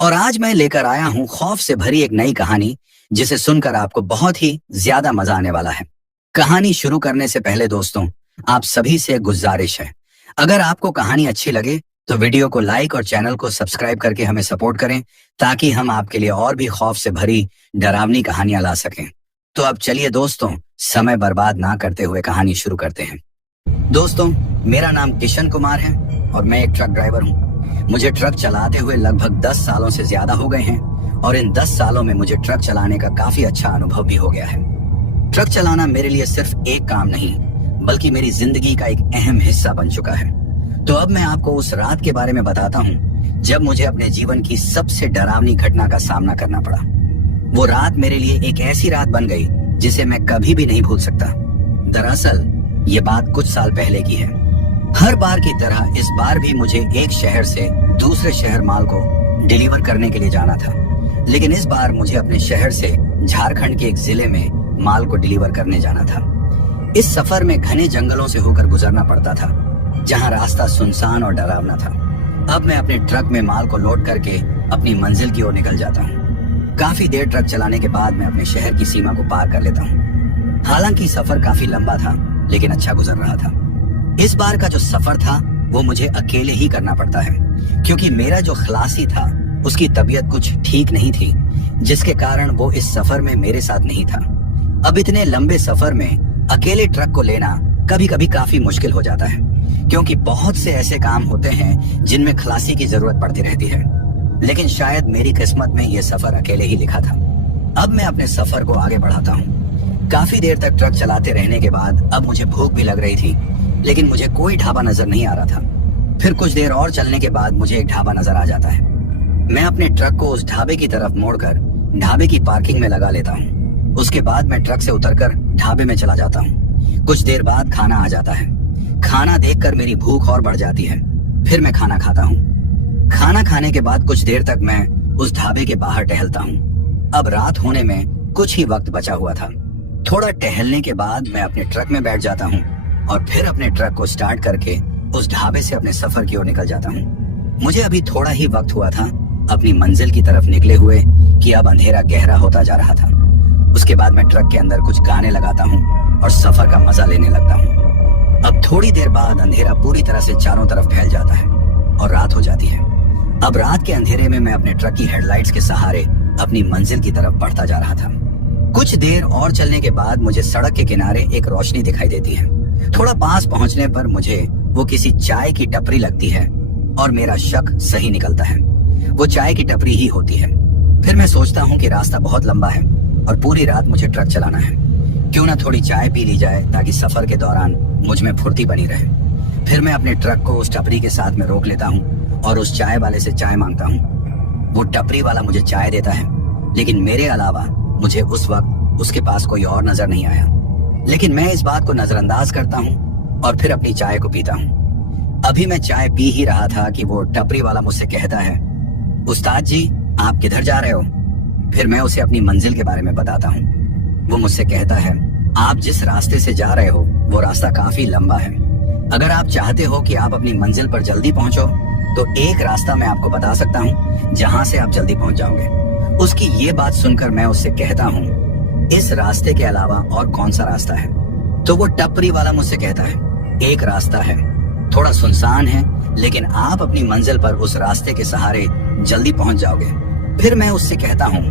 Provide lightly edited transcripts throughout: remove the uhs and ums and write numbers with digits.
और आज मैं लेकर आया हूं खौफ से भरी एक नई कहानी, जिसे सुनकर आपको बहुत ही ज्यादा मजा आने वाला है। कहानी शुरू करने से पहले दोस्तों, आप सभी से एक गुजारिश है। अगर आपको कहानी अच्छी लगे तो वीडियो को लाइक और चैनल को सब्सक्राइब करके हमें सपोर्ट करें, ताकि हम आपके लिए और भी खौफ से भरी डरावनी कहानियां ला सकें। तो अब चलिए दोस्तों, समय बर्बाद ना करते हुए कहानी शुरू करते हैं। दोस्तों, मेरा नाम किशन कुमार है और मैं एक ट्रक ड्राइवर हूँ। मुझे ट्रक चलाते हुए लगभग 10 सालों से ज्यादा हो गए हैं और इन 10 सालों में मुझे ट्रक चलाने का काफी अच्छा अनुभव भी हो गया है। ट्रक चलाना मेरे लिए सिर्फ एक काम नहीं, बल्कि मेरी जिंदगी का एक अहम हिस्सा बन चुका है। तो अब मैं आपको उस रात के बारे में बताता हूँ जब मुझे अपने जीवन की सबसे डरावनी घटना का सामना करना पड़ा। वो रात मेरे लिए एक ऐसी रात बन गई जिसे मैं कभी भी नहीं भूल सकता। दरअसल ये बात कुछ साल पहले की है। हर बार की तरह इस बार भी मुझे एक शहर से दूसरे शहर माल को डिलीवर करने के लिए जाना था, लेकिन इस बार मुझे अपने शहर से झारखंड के एक जिले में माल को डिलीवर करने जाना था। इस सफर में घने जंगलों से होकर गुजरना पड़ता था, जहां रास्ता सुनसान और डरावना था। अब मैं अपने ट्रक में माल को लोड करके अपनी मंजिल की ओर निकल जाता हूँ। काफी देर ट्रक चलाने के बाद मैं अपने शहर की सीमा को पार कर लेता हूँ। हालांकि सफर काफी लंबा था, लेकिन अच्छा गुजर रहा था। इस बार का जो सफर था वो मुझे अकेले ही करना पड़ता है, क्योंकि मेरा जो खलासी था उसकी तबीयत कुछ ठीक नहीं थी, जिसके कारण वो इस सफर में मेरे साथ नहीं था। अब इतने लंबे सफर में अकेले ट्रक को लेना कभी कभी काफी मुश्किल हो जाता है, क्योंकि बहुत से ऐसे काम होते हैं जिनमें खलासी की जरूरत पड़ती रहती है। लेकिन शायद मेरी किस्मत में ये सफर अकेले ही लिखा था। अब मैं अपने सफर को आगे बढ़ाता हूँ। काफी देर तक ट्रक चलाते रहने के बाद अब मुझे भूख भी लग रही थी, लेकिन मुझे कोई ढाबा नजर नहीं आ रहा था। फिर कुछ देर और चलने के बाद मुझे एक ढाबा नजर आ जाता है। मैं अपने ट्रक को उस ढाबे की तरफ मोड़कर ढाबे की पार्किंग में लगा लेता हूँ। उसके बाद मैं ट्रक से उतरकर ढाबे में चला जाता हूँ। कुछ देर बाद खाना आ जाता है। खाना देखकर मेरी भूख और बढ़ जाती है। फिर मैं खाना खाता हूँ। खाना खाने के बाद कुछ देर तक मैं उस ढाबे के बाहर टहलता हूँ। अब रात होने में कुछ ही वक्त बचा हुआ था। थोड़ा टहलने के बाद मैं अपने ट्रक में बैठ जाता हूँ और फिर अपने ट्रक को स्टार्ट करके उस ढाबे से अपने सफर की ओर निकल जाता हूँ। मुझे अभी थोड़ा ही वक्त हुआ था अपनी मंजिल की तरफ निकले हुए कि अब अंधेरा गहरा होता जा रहा था। उसके बाद मैं ट्रक के अंदर कुछ गाने लगाता हूँ और सफर का मजा लेने लगता हूँ। अब थोड़ी देर बाद अंधेरा पूरी तरह से चारों तरफ फैल जाता है और रात हो जाती है। अब रात के अंधेरे में मैं अपने ट्रक की हेडलाइट्स के सहारे अपनी मंजिल की तरफ बढ़ता जा रहा था। कुछ देर और चलने के बाद मुझे सड़क के किनारे एक रोशनी दिखाई देती है। थोड़ा पास पहुंचने पर मुझे वो किसी चाय की टपरी लगती है और मेरा शक सही निकलता है। वो चाय की टपरी ही होती है। फिर मैं सोचता हूँ कि रास्ता बहुत लंबा है और पूरी रात मुझे ट्रक चलाना है। क्यों ना थोड़ी चाय पी ली जाए, ताकि सफर के दौरान मुझ में फुर्ती बनी रहे। फिर मैं अपने ट्रक को उस टपरी के साथ में रोक लेता हूँ और उस चाय वाले से चाय मांगता हूँ। वो टपरी वाला मुझे चाय देता है, लेकिन मेरे अलावा मुझे उस वक्त उसके पास कोई और नजर नहीं आया। लेकिन मैं इस बात को नजरअंदाज करता हूँ और फिर अपनी चाय को पीता हूँ। अभी मैं चाय पी ही रहा था कि वो टपरी वाला मुझसे कहता है, उस्ताद जी, आप किधर जा रहे हो? फिर मैं उसे अपनी मंजिल के बारे में बताता हूँ। वो मुझसे कहता है, आप जिस रास्ते से जा रहे हो वो रास्ता काफी लंबा है। अगर आप चाहते हो कि आप अपनी मंजिल पर जल्दी पहुंचो, तो एक रास्ता मैं आपको बता सकता हूँ जहाँ से आप जल्दी पहुंच जाओगे। उसकी ये बात सुनकर मैं उससे कहता हूँ, इस रास्ते के अलावा और कौन सा रास्ता है? तो वो टपरी वाला मुझसे कहता है, एक रास्ता है, थोड़ा सुनसान है, लेकिन आप अपनी मंजिल पर उस रास्ते के सहारे जल्दी पहुंच जाओगे। फिर मैं उससे कहता हूँ,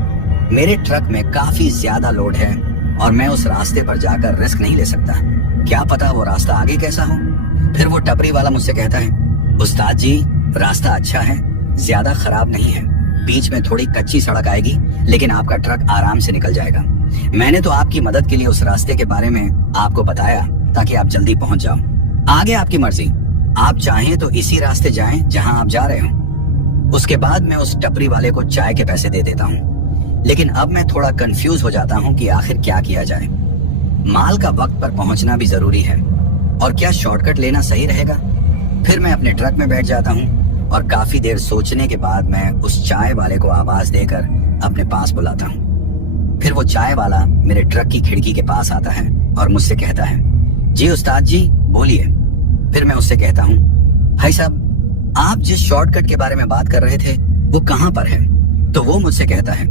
मेरे ट्रक में काफी ज्यादा लोड है और मैं उस रास्ते पर जाकर रिस्क नहीं ले सकता। क्या पता वो रास्ता आगे कैसा हो। फिर वो टपरी वाला मुझसे कहता है, उस्ताद जी, रास्ता अच्छा है, ज्यादा खराब नहीं है। बीच में थोड़ी कच्ची सड़क आएगी, लेकिन आपका ट्रक आराम से निकल जाएगा। मैंने तो आपकी मदद के लिए उस रास्ते के बारे में आपको बताया ताकि आप जल्दी पहुंच जाओ। आगे आपकी मर्जी, आप चाहें तो इसी रास्ते जाएं जहां आप जा रहे हो। उसके बाद मैं उस टपरी वाले को चाय के पैसे दे देता हूं। लेकिन अब मैं थोड़ा कंफ्यूज हो जाता हूं कि आखिर क्या किया जाए। माल का वक्त पर पहुंचना भी जरूरी है, और क्या शॉर्टकट लेना सही रहेगा? फिर मैं अपने ट्रक में बैठ जाता हूं और काफी देर सोचने के बाद मैं उस चाय वाले को आवाज देकर अपने पास बुलाता हूं। फिर वो चाय वाला मेरे ट्रक की खिड़की के पास आता है और मुझसे कहता है, जी उस्ताद जी, बोलिए। फिर मैं उससे कहता हूँ, भाई साहब, आप जिस शॉर्टकट के बारे में बात कर रहे थे वो कहाँ पर है? तो वो मुझसे कहता है,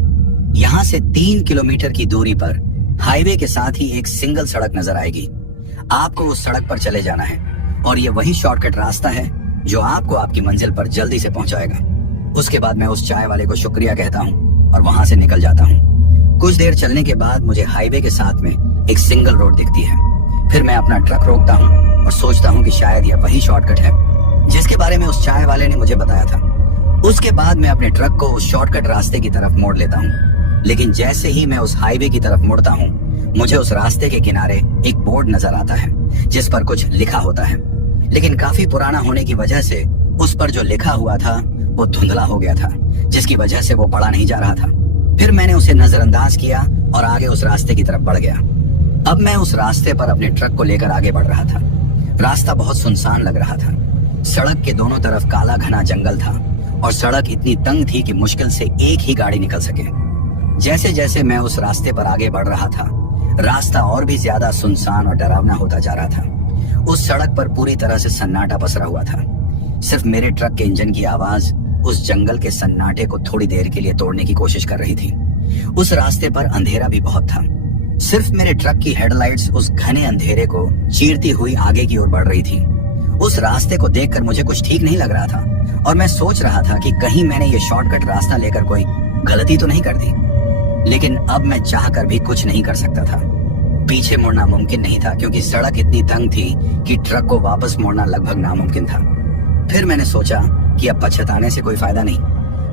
यहाँ से 3 किलोमीटर की दूरी पर हाईवे के साथ ही एक सिंगल सड़क नजर आएगी। आपको उस सड़क पर चले जाना है और ये वही शॉर्टकट रास्ता है जो आपको आपकी मंजिल पर जल्दी से पहुंचाएगा। उसके बाद मैं उस चाय वाले को शुक्रिया कहता हूँ और वहां से निकल जाता हूँ। कुछ देर चलने के बाद मुझे हाईवे के साथ में एक सिंगल रोड दिखती है। फिर मैं अपना ट्रक रोकता हूँ और सोचता हूँ कि शायद यह वही शॉर्टकट है जिसके बारे में उस चाय वाले ने मुझे बताया था। उसके बाद मैं अपने ट्रक को उस शॉर्टकट रास्ते की तरफ मोड़ लेता हूँ। लेकिन जैसे ही मैं उस हाईवे की तरफ मुड़ता हूँ, मुझे उस रास्ते के किनारे एक बोर्ड नजर आता है जिस पर कुछ लिखा होता है, लेकिन काफी पुराना होने की वजह से उस पर जो लिखा हुआ था वो धुंधला हो गया था, जिसकी वजह से वो पढ़ा नहीं जा रहा था। फिर मैंने उसे नजरअंदाज किया और आगे उस रास्ते की तरफ बढ़ गया। अब मैं उस रास्ते पर अपने ट्रक को लेकर आगे बढ़ रहा था। रास्ता बहुत सुनसान लग रहा था। सड़क के दोनों तरफ काला घना जंगल था और सड़क इतनी तंग थी कि मुश्किल से एक ही गाड़ी निकल सके। जैसे जैसे मैं उस रास्ते पर आगे बढ़ रहा था, रास्ता और भी ज्यादा सुनसान और डरावना होता जा रहा था। उस सड़क पर पूरी तरह से सन्नाटा पसरा हुआ था। सिर्फ मेरे ट्रक के इंजन की आवाज उस जंगल के सन्नाटे को थोड़ी देर के लिए तोड़ने की कोशिश कर रही थी। उस रास्ते पर अंधेरा भी बहुत था। सिर्फ मेरे ट्रक की हेडलाइट्स उस घने अंधेरे को चीरती हुई आगे की ओर बढ़ रही थी। उस रास्ते को देखकर मुझे कुछ ठीक नहीं लग रहा था और मैं सोच रहा था कि कहीं मैंने ये शॉर्टकट रास्ता लेकर कोई गलती तो नहीं कर दी। लेकिन अब मैं चाहकर भी कुछ नहीं कर सकता था। पीछे मुड़ना मुमकिन नहीं था क्योंकि सड़क इतनी तंग थी कि ट्रक को वापस मोड़ना लगभग नामुमकिन था। फिर मैंने सोचा कि अब पछताने से कोई फायदा नहीं,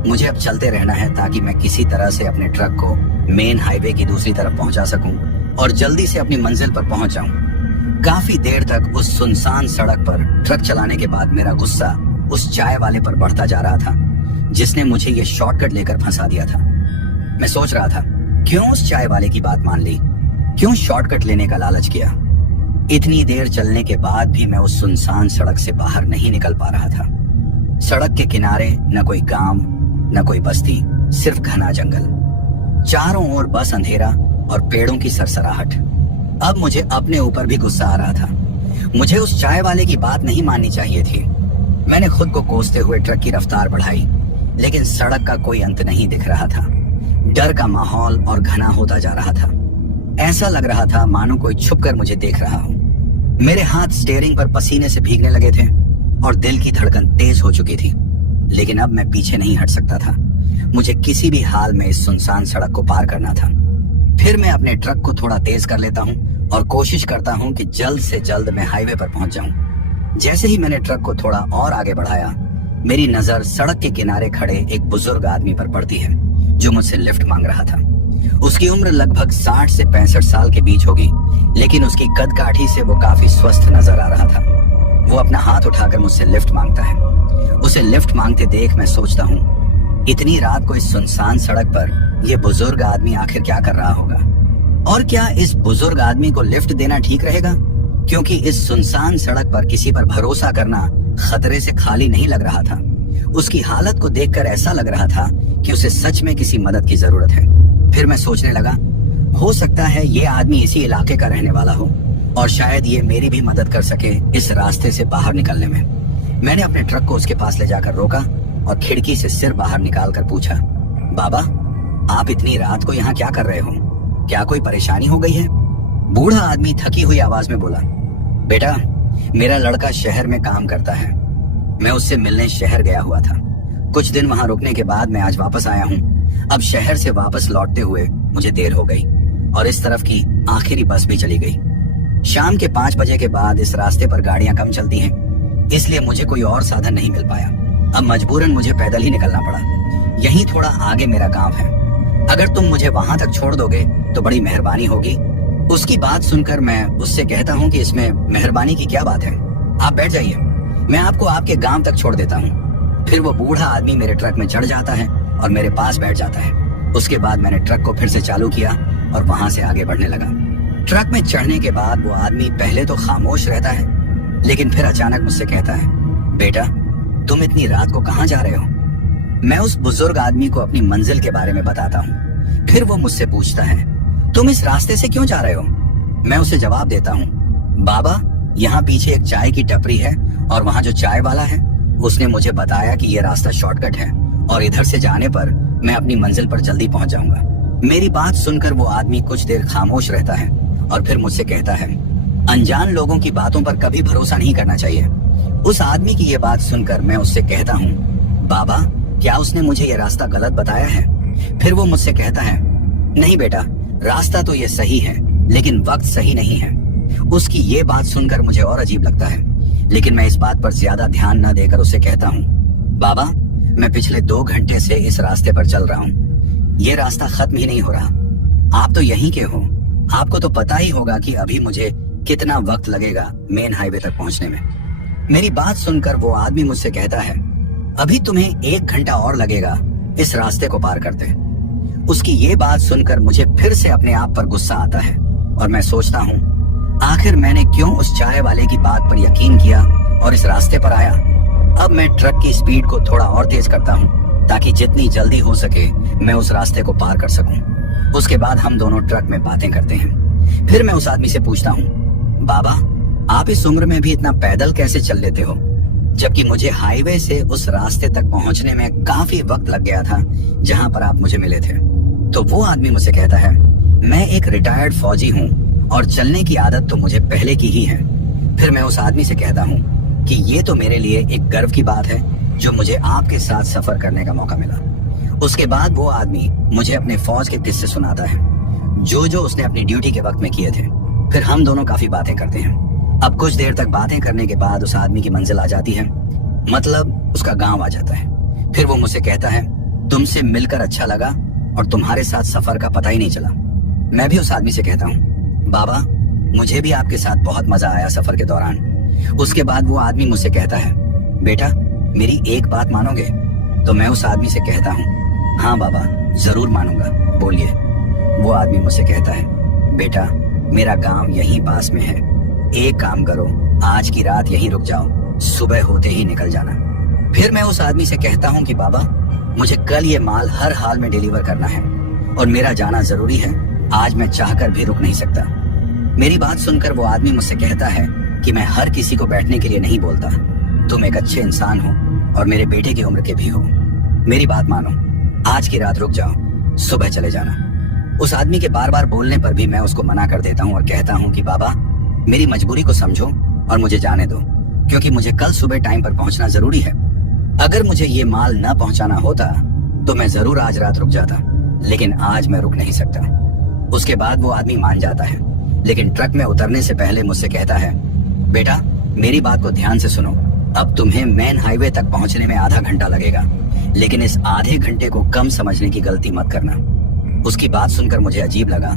मुझे अब चलते रहना है ताकि मैं किसी तरह से अपने ट्रक को मेन हाईवे की दूसरी तरफ पहुंचा सकूं और जल्दी से अपनी मंजिल पर पहुंच जाऊं। काफी देर तक उस सुनसान सड़क पर ट्रक चलाने के बाद मेरा गुस्सा उस चाय वाले पर बढ़ता जा रहा था जिसने मुझे ये शॉर्टकट लेकर फंसा दिया था। मैं सोच रहा था, क्यों उस चाय वाले की बात मान ली, क्यों शॉर्टकट लेने का लालच किया। इतनी देर चलने के बाद भी मैं उस सुनसान सड़क से बाहर नहीं निकल पा रहा था। सड़क के किनारे न कोई गांव न कोई बस्ती, सिर्फ घना जंगल। चारों ओर बस अंधेरा और पेड़ों की सरसराहट। अब मुझे अपने ऊपर भी गुस्सा आ रहा था। मुझे उस चाय वाले की बात नहीं माननी चाहिए थी। मैंने खुद को कोसते हुए ट्रक की रफ्तार बढ़ाई, लेकिन सड़क का कोई अंत नहीं दिख रहा था। डर का माहौल और घना होता जा रहा था। ऐसा लग रहा था मानो कोई छुपकर मुझे देख रहा हो। मेरे हाथ स्टीयरिंग पर पसीने से भीगने लगे थे और दिल की धड़कन तेज हो चुकी थी। लेकिन अब मैं पीछे नहीं हट सकता था। मुझे किसी भी हाल में इस सुनसान सड़क को पार करना था। फिर मैं अपने ट्रक को थोड़ा तेज कर लेता हूँ और कोशिश करता हूँ कि जल्द से जल्द मैं हाईवे पर पहुंच जाऊं। जैसे ही मैंने ट्रक को थोड़ा और आगे बढ़ाया, मेरी नजर सड़क के किनारे खड़े एक बुजुर्ग आदमी पर पड़ती है जो मुझसे लिफ्ट मांग रहा था। उसकी उम्र लगभग 60 से 65 साल के बीच होगी, लेकिन उसकी कद काठी से वो काफी स्वस्थ नजर आ रहा था। वो अपना हाथ उठाकर मुझसे लिफ्ट मांगता है। उसे लिफ्ट मांगते देख मैं सोचता हूँ, इतनी रात को इस सुनसान सड़क पर ये बुजुर्ग आदमी आखिर क्या कर रहा होगा, और क्या इस बुजुर्ग आदमी को लिफ्ट देना ठीक रहेगा? क्योंकि इस सुनसान सड़क पर किसी पर भरोसा करना खतरे से खाली नहीं लग रहा था। उसकी हालत को देखकर ऐसा लग रहा था कि उसे सच में किसी मदद की जरूरत है। फिर मैं सोचने लगा, हो सकता है ये आदमी इसी इलाके का रहने वाला हो और शायद ये मेरी भी मदद कर सके इस रास्ते से बाहर निकलने में। मैंने अपने ट्रक को उसके पास ले जाकर रोका और खिड़की से सिर बाहर निकालकर पूछा, बाबा, आप इतनी रात को यहाँ क्या कर रहे हो? क्या कोई परेशानी हो गई है? बूढ़ा आदमी थकी हुई आवाज में बोला, बेटा, मेरा लड़का शहर में काम करता है। मैं उससे मिलने शहर गया हुआ था। कुछ दिन वहां रुकने के बाद मैं आज वापस आया हूँ। अब शहर से वापस लौटते हुए मुझे देर हो गई और इस तरफ की आखिरी बस भी चली गई। शाम के 5 बजे के बाद इस रास्ते पर गाड़ियां कम चलती हैं, इसलिए मुझे कोई और साधन नहीं मिल पाया। अब मजबूरन मुझे पैदल ही निकलना पड़ा। यहीं थोड़ा आगे मेरा गांव है। अगर तुम मुझे वहां तक छोड़ दोगे तो बड़ी मेहरबानी होगी। उसकी बात सुनकर मैं उससे कहता हूँ कि इसमें मेहरबानी की क्या बात है, आप बैठ जाइए, मैं आपको आपके गांव तक छोड़ देता हूँ। फिर वो बूढ़ा आदमी मेरे ट्रक में चढ़ जाता है और मेरे पास बैठ जाता है। उसके बाद मैंने ट्रक को फिर से चालू किया और वहां से आगे बढ़ने लगा। ट्रक में चढ़ने के बाद वो आदमी पहले तो खामोश रहता है, लेकिन फिर अचानक मुझसे कहता है, बेटा, तुम इतनी रात को कहाँ जा रहे हो? मैं उस बुजुर्ग आदमी को अपनी मंजिल के बारे में बताता हूँ। फिर वो मुझसे पूछता है, तुम इस रास्ते से क्यों जा रहे हो? मैं उसे जवाब देता हूँ, बाबा, यहाँ पीछे एक चाय की टपरी है और वहाँ जो चाय वाला है उसने मुझे बताया कि ये रास्ता शॉर्टकट है और इधर से जाने पर मैं अपनी मंजिल पर जल्दी पहुंच जाऊंगा। मेरी बात सुनकर वो आदमी कुछ देर खामोश रहता है और फिर मुझसे कहता है, अनजान लोगों की बातों पर कभी भरोसा नहीं करना चाहिए। उस आदमी की ये बात सुनकर मैं उससे कहता हूँ, बाबा क्या उसने मुझे ये रास्ता गलत बताया है? फिर वो मुझसे कहता है, नहीं बेटा, रास्ता तो ये सही है लेकिन वक्त सही नहीं है। उसकी ये बात सुनकर मुझे और अजीब लगता है, लेकिन मैं इस बात पर ज्यादा ध्यान न देकर उसे कहता हूँ, बाबा मैं पिछले 2 घंटे से इस रास्ते पर चल रहा हूँ, ये रास्ता खत्म ही नहीं हो रहा। आप तो यहीं के हो, आपको तो पता ही होगा कि अभी मुझे कितना वक्त लगेगा मेन हाईवे तक पहुंचने में। मेरी बात सुनकर वो आदमी मुझसे कहता है, अभी तुम्हें 1 घंटा और लगेगा इस रास्ते को पार करते। उसकी ये बात सुनकर मुझे फिर से अपने आप पर गुस्सा आता है और मैं सोचता हूँ, आखिर मैंने क्यों उस चाय वाले की बात पर यकीन किया और इस रास्ते पर आया। अब मैं ट्रक की स्पीड को थोड़ा और तेज करता हूँ ताकि जितनी जल्दी हो सके मैं उस रास्ते को पार कर सकूं। उसके बाद हम दोनों ट्रक में बातें करते हैं। फिर मैं उस आदमी से पूछता हूँ, बाबा आप इस उम्र में भी इतना पैदल कैसे चल लेते हो, जबकि मुझे हाईवे से उस रास्ते तक पहुंचने में काफी वक्त लग गया था जहां पर आप मुझे मिले थे। तो वो आदमी मुझसे कहता है, मैं एक रिटायर्ड फौजी हूँ और चलने की आदत तो मुझे पहले की ही है। फिर मैं उस आदमी से कहता हूँ कि ये तो मेरे लिए एक गर्व की बात है जो मुझे आपके साथ सफर करने का मौका मिला। उसके बाद वो आदमी मुझे अपने फौज के किस्से सुनाता है जो उसने अपनी ड्यूटी के वक्त में किए थे। फिर हम दोनों काफी बातें करते हैं। अब कुछ देर तक बातें करने के बाद उस आदमी की मंजिल आ जाती है, मतलब उसका गांव आ जाता है। फिर वो मुझसे कहता है, तुमसे मिलकर अच्छा लगा और तुम्हारे साथ सफर का पता ही नहीं चला। मैं भी उस आदमी से कहता हूँ, बाबा मुझे भी आपके साथ बहुत मजा आया सफर के दौरान। उसके बाद वो आदमी मुझसे कहता है, बेटा मेरी एक बात मानोगे? तो मैं उस आदमी से कहता हूँ, हाँ बाबा जरूर मानूंगा, बोलिए। वो आदमी मुझसे कहता है, बेटा मेरा गांव यहीं पास में है, एक काम करो, आज की रात यहीं रुक जाओ, सुबह होते ही निकल जाना। फिर मैं उस आदमी से कहता हूँ कि बाबा मुझे कल ये माल हर हाल में डिलीवर करना है और मेरा जाना जरूरी है, आज मैं चाहकर भी रुक नहीं सकता। मेरी बात सुनकर वो आदमी मुझसे कहता है कि मैं हर किसी को बैठने के लिए नहीं बोलता, तुम एक अच्छे इंसान हो और मेरे बेटे की उम्र के भी हो, मेरी बात मानो, आज की रात रुक जाओ, सुबह चले जाना। उस आदमी के बार बार बोलने पर भी मैं उसको मना कर देता हूँ और कहता हूँ कि बाबा मेरी मजबूरी को समझो और मुझे जाने दो, क्योंकि मुझे कल सुबह टाइम पर पहुंचना जरूरी है। अगर मुझे ये माल न पहुंचाना होता तो मैं जरूर आज रात रुक जाता, लेकिन आज मैं रुक नहीं सकता। उसके बाद वो आदमी मान जाता है, लेकिन ट्रक में उतरने से पहले मुझसे कहता है, बेटा मेरी बात को ध्यान से सुनो, अब तुम्हें मेन हाईवे तक पहुंचने में आधा घंटा लगेगा, लेकिन इस आधे घंटे को कम समझने की गलती मत करना। उसकी बात सुनकर मुझे अजीब लगा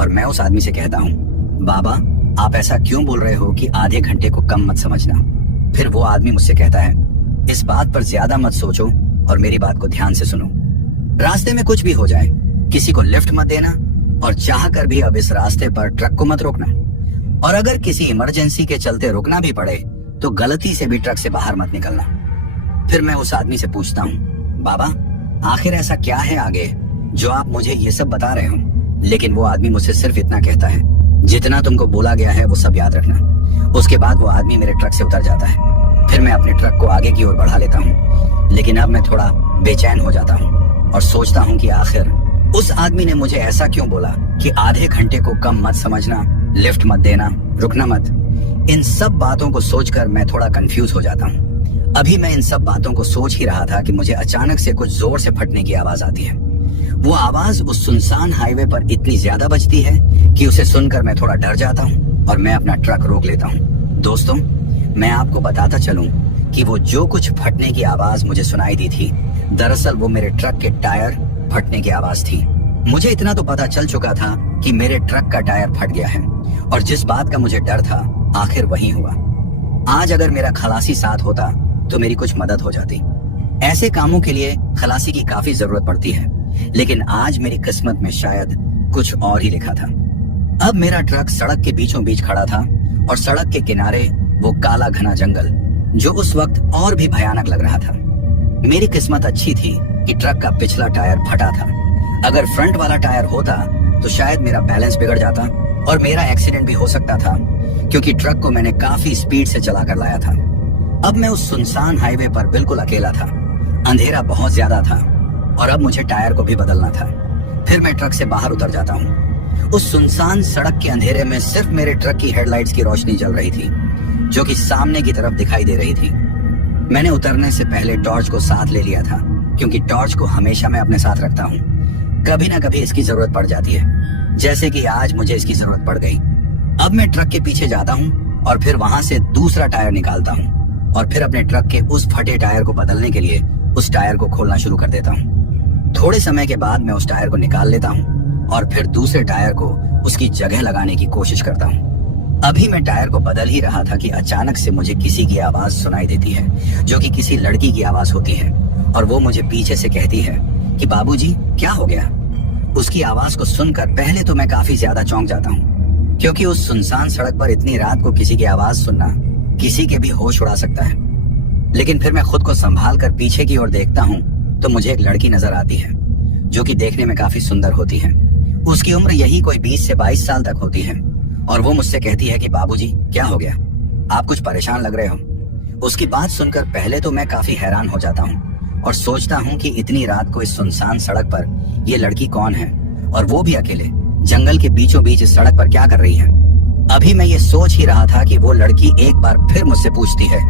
और मैं उस आदमी से कहता हूँ, बाबा आप ऐसा क्यों बोल रहे हो कि आधे घंटे को कम मत समझना? फिर वो आदमी मुझसे कहता है, इस बात पर ज्यादा मत सोचो और मेरी बात को ध्यान से सुनो। रास्ते में कुछ भी हो जाए, किसी को लिफ्ट मत देना और चाह कर भी अब इस रास्ते पर ट्रक को मत रोकना, और अगर किसी इमरजेंसी के चलते रुकना भी पड़े तो गलती से भी ट्रक से बाहर मत निकलना। फिर मैं उस आदमी से पूछता हूँ, बाबा आखिर ऐसा क्या है आगे जो आप मुझे ये सब बता रहे हो? लेकिन वो आदमी मुझसे सिर्फ इतना कहता है, जितना तुमको बोला गया है वो सब याद रखना। उसके बाद वो आदमी मेरे ट्रक से उतर जाता है। फिर मैं अपने ट्रक को आगे की ओर बढ़ा लेता हूँ, लेकिन अब मैं थोड़ा बेचैन हो जाता हूँ और सोचता हूँ कि आखिर उस आदमी ने मुझे ऐसा क्यों बोला कि आधे घंटे को कम मत समझना, लिफ्ट मत देना, रुकना मत। इन सब बातों को सोचकर मैं थोड़ा कंफ्यूज हो जाता हूँ। अभी मैं इन सब बातों को सोच ही रहा था कि मुझे अचानक से कुछ जोर से फटने की आवाज आती है। वो आवाज उस सुनसान हाईवे पर इतनी ज्यादा बजती है कि उसे सुनकर मैं थोड़ा डर जाता हूँ और मैं अपना ट्रक रोक लेता हूँ। दोस्तों, मैं आपको बताता चलूं कि वो जो कुछ फटने की आवाज मुझे सुनाई दी थी, दरअसल वो मेरे ट्रक के टायर फटने की आवाज थी। मुझे इतना तो पता चल चुका था कि मेरे ट्रक का टायर फट गया है, और जिस बात का मुझे डर था आखिर वही हुआ। आज अगर मेरा खलासी साथ होता तो मेरी कुछ मदद हो जाती। ऐसे कामों के लिए खलासी की काफी जरूरत पड़ती है, लेकिन आज मेरी किस्मत में शायद कुछ और ही लिखा था। अब मेरा ट्रक सड़क के बीचों बीच खड़ा था और सड़क के किनारे वो काला घना जंगल, जो उस वक्त और भी भयानक लग रहा था। मेरी किस्मत अच्छी थी कि ट्रक का पिछला टायर फटा था। अगर फ्रंट वाला टायर होता तो शायद मेरा बैलेंस बिगड़ जाता और मेरा एक्सीडेंट भी हो सकता था, क्योंकि ट्रक को मैंने काफी स्पीड से चला कर लाया था। अब मैं उस सुनसान हाईवे पर बिल्कुल अकेला था अंधेरा बहुत ज्यादा था और अब मुझे टायर को भी बदलना था। फिर मैं ट्रक से बाहर उतर जाता हूँ। उस सुनसान सड़क के अंधेरे में सिर्फ मेरे ट्रक की हेडलाइट्स की रोशनी जल रही थी, जो कि सामने की तरफ दिखाई दे रही थी। मैंने उतरने से पहले टॉर्च को साथ ले लिया था, क्योंकि टॉर्च को हमेशा मैं अपने साथ रखता हूँ। कभी ना कभी इसकी जरूरत पड़ जाती है, जैसे कि आज मुझे इसकी जरूरत पड़ गई। अब मैं ट्रक के पीछे जाता हूँ और फिर वहां से दूसरा टायर निकालता हूँ और फिर अपने ट्रक के उस फटे टायर को बदलने के लिए उस टायर को खोलना शुरू कर देता हूँ। थोड़े समय के बाद मैं उस टायर को निकाल लेता हूँ और फिर दूसरे टायर को उसकी जगह लगाने की कोशिश करता हूँ। अभी मैं टायर को बदल ही रहा था कि अचानक से मुझे किसी की आवाज सुनाई देती है, जो कि किसी लड़की की आवाज होती है, और वो मुझे पीछे से कहती है कि बाबूजी क्या हो गया। उसकी आवाज को सुनकर पहले तो मैं काफी ज्यादा चौंक जाता हूँ, क्योंकि उस सुनसान सड़क पर इतनी रात को किसी की आवाज सुनना किसी के भी होश उड़ा सकता है। लेकिन फिर मैं खुद को संभाल कर पीछे की ओर देखता हूँ तो मुझे एक लड़की नजर आती है, जो कि देखने में काफी सुंदर होती है। उसकी उम्र यही कोई 20 से 22 साल तक होती है और वो मुझसे कहती है कि बाबूजी क्या हो गया, आप कुछ परेशान लग रहे हो। उसकी बात सुनकर पहले तो मैं काफी हैरान हो जाता हूँ और सोचता हूँ कि इतनी रात को इस सुनसान सड़क पर ये लड़की कौन है, और वो भी अकेले जंगल के बीचों बीच इस सड़क पर क्या कर रही है। अभी मैं ये सोच ही रहा था कि वो लड़की एक बार फिर मुझसे पूछती है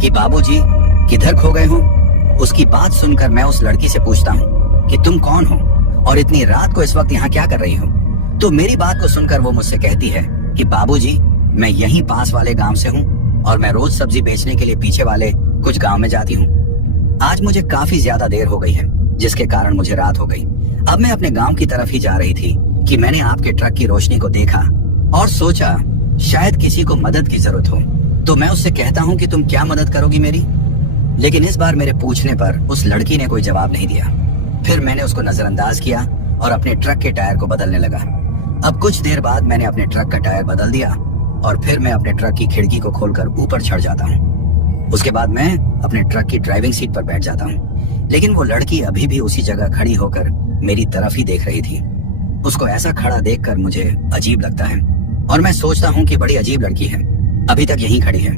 कि बाबूजी किधर खो गए हो। उसकी बात सुनकर मैं उस लड़की से पूछता हूँ कि तुम कौन हो और इतनी रात को इस वक्त यहाँ क्या कर रही हो। तो मेरी बात को सुनकर वो मुझसे कहती है कि बाबूजी मैं यहीं पास वाले गांव से हूँ और मैं रोज सब्जी बेचने के लिए पीछे वाले कुछ गांव में जाती हूँ। आज मुझे काफी ज्यादा देर हो गई है, जिसके कारण मुझे रात हो गई। अब मैं अपने गांव की तरफ ही जा रही थी कि मैंने आपके ट्रक की रोशनी को देखा और सोचा शायद किसी को मदद की जरूरत हो। तो मैं उससे कहता हूँ कि तुम क्या मदद करोगी मेरी। लेकिन इस बार मेरे पूछने पर उस लड़की ने कोई जवाब नहीं दिया। फिर मैंने उसको नजरअंदाज किया और अपने ट्रक के टायर को बदलने लगा। अब कुछ देर बाद मैंने अपने ट्रक का टायर बदल दिया और फिर मैं अपने ट्रक की खिड़की को खोलकर ऊपर चढ़ जाता हूँ। उसके बाद मैं अपने ट्रक की ड्राइविंग सीट पर बैठ जाता हूँ। लेकिन वो लड़की अभी भी उसी जगह खड़ी होकर मेरी तरफ ही देख रही थी। उसको ऐसा खड़ा देखकर मुझे अजीब लगता है और मैं सोचता हूँ कि बड़ी अजीब लड़की है, अभी तक यहीं खड़ी है।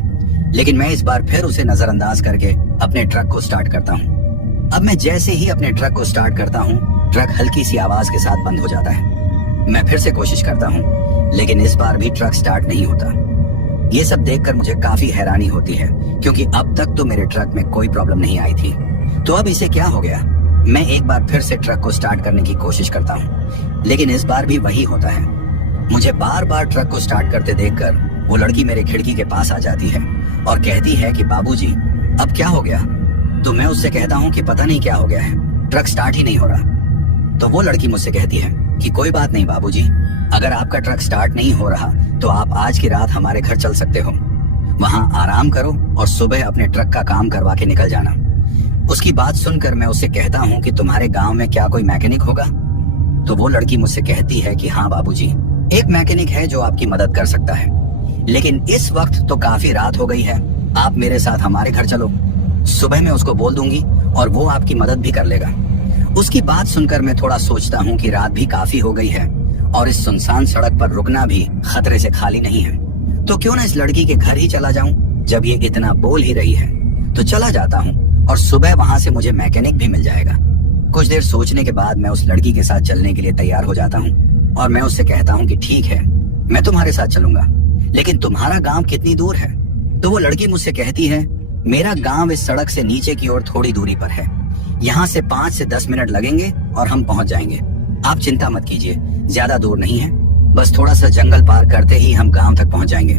लेकिन मैं इस बार फिर उसे नजरअंदाज करके अपने ट्रक को स्टार्ट करता हूँ। अब मैं जैसे ही अपने ट्रक को स्टार्ट करता हूँ, ट्रक हल्की सी आवाज के साथ बंद हो जाता है। मैं फिर से कोशिश करता हूँ, लेकिन इस बार भी ट्रक स्टार्ट नहीं होता। ये सब देखकर मुझे काफी हैरानी होती है, क्योंकि अब तक तो मेरे ट्रक में कोई प्रॉब्लम नहीं आई थी। तो अब इसे क्या हो गया। मैं एक बार फिर से ट्रक को स्टार्ट करने की कोशिश करता हूँ, लेकिन इस बार भी वही होता है। मुझे बार बार ट्रक को स्टार्ट करते देखकर वो लड़की मेरे खिड़की के पास आ जाती है और कहती है कि बाबूजी अब क्या हो गया। तो मैं उससे कहता हूँ कि पता नहीं क्या हो गया है, ट्रक स्टार्ट ही नहीं हो रहा। तो वो लड़की मुझसे कहती है कि कोई बात नहीं बाबूजी, अगर आपका ट्रक स्टार्ट नहीं हो रहा तो आप आज की रात हमारे घर चल सकते हो। वहां आराम करो और सुबह अपने ट्रक का काम करवा के निकल जाना। उसकी बात सुनकर मैं उससे कहता हूँ कि तुम्हारे गांव में क्या कोई मैकेनिक होगा। तो वो लड़की मुझसे कहती है कि हाँ बाबूजी, एक मैकेनिक है जो आपकी मदद कर सकता है, लेकिन इस वक्त तो काफी रात हो गई है, आप मेरे साथ हमारे घर चलो। सुबह मैं उसको बोल दूंगी और वो आपकी मदद भी कर लेगा। उसकी बात सुनकर मैं थोड़ा सोचता हूँ कि रात भी काफी हो गई है और इस सुनसान सड़क पर रुकना भी खतरे से खाली नहीं है, तो क्यों ना इस लड़की के घर ही चला जाऊं। जब ये इतना बोल ही रही है तो चला जाता हूँ और सुबह वहां से मुझे मैकेनिक भी मिल जाएगा। कुछ देर सोचने के बाद मैं उस लड़की के साथ चलने के लिए तैयार हो जाता हूँ और मैं उससे कहता हूँ कि ठीक है, मैं तुम्हारे साथ चलूंगा, लेकिन तुम्हारा गांव कितनी दूर है। तो वो लड़की मुझसे कहती है मेरा गांव इस सड़क से नीचे की ओर थोड़ी दूरी पर है, यहाँ से 5 से 10 मिनट लगेंगे और हम पहुंच जाएंगे। आप चिंता मत कीजिए, ज्यादा दूर नहीं है, बस थोड़ा सा जंगल पार करते ही हम गांव तक पहुंच जाएंगे।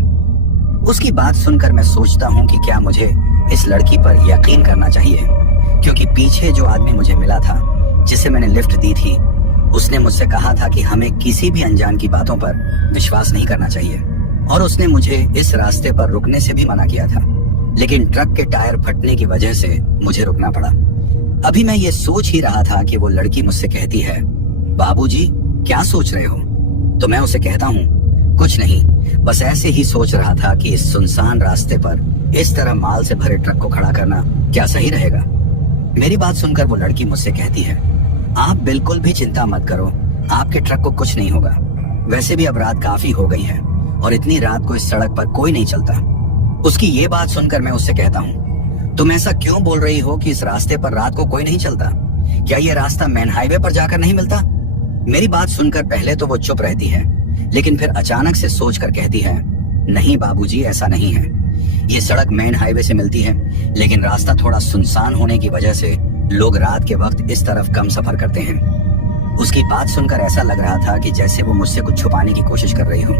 उसकी बात सुनकर मैं सोचता हूँ कि क्या मुझे इस लड़की पर यकीन करना चाहिए, क्योंकि पीछे जो आदमी मुझे मिला था, जिसे मैंने लिफ्ट दी थी, उसने मुझसे कहा था कि हमें किसी भी अनजान की बातों पर विश्वास नहीं करना चाहिए, और उसने मुझे इस रास्ते पर रुकने से भी मना किया था। लेकिन ट्रक के टायर फटने की वजह से मुझे रुकना पड़ा। अभी मैं ये सोच ही रहा था कि वो लड़की मुझसे कहती है बाबूजी क्या सोच रहे हो। तो मैं उसे कहता हूँ कुछ नहीं, बस ऐसे ही सोच रहा था कि इस सुनसान रास्ते पर इस तरह माल से भरे ट्रक को खड़ा करना क्या सही रहेगा। मेरी बात सुनकर वो लड़की मुझसे कहती है आप बिल्कुल भी चिंता मत करो, आपके ट्रक को कुछ नहीं होगा। वैसे भी अब रात काफी हो गई है और इतनी रात को इस सड़क पर कोई नहीं चलता। उसकी ये बात सुनकर मैं उससे कहता हूँ तुम ऐसा क्यों बोल रही हो कि इस रास्ते पर रात को कोई नहीं चलता? क्या ये रास्ता मेन हाईवे पर जाकर नहीं मिलता? मेरी बात सुनकर पहले तो वो चुप रहती है, लेकिन फिर अचानक से सोच कर कहती है, नहीं बाबूजी, ऐसा नहीं है। ये सड़क मेन हाईवे से मिलती है, लेकिन रास्ता थोड़ा सुनसान होने की वजह से लोग रात के वक्त इस तरफ कम सफर करते हैं। उसकी बात सुनकर ऐसा लग रहा था कि जैसे वो मुझसे कुछ छुपाने की कोशिश कर रही हो,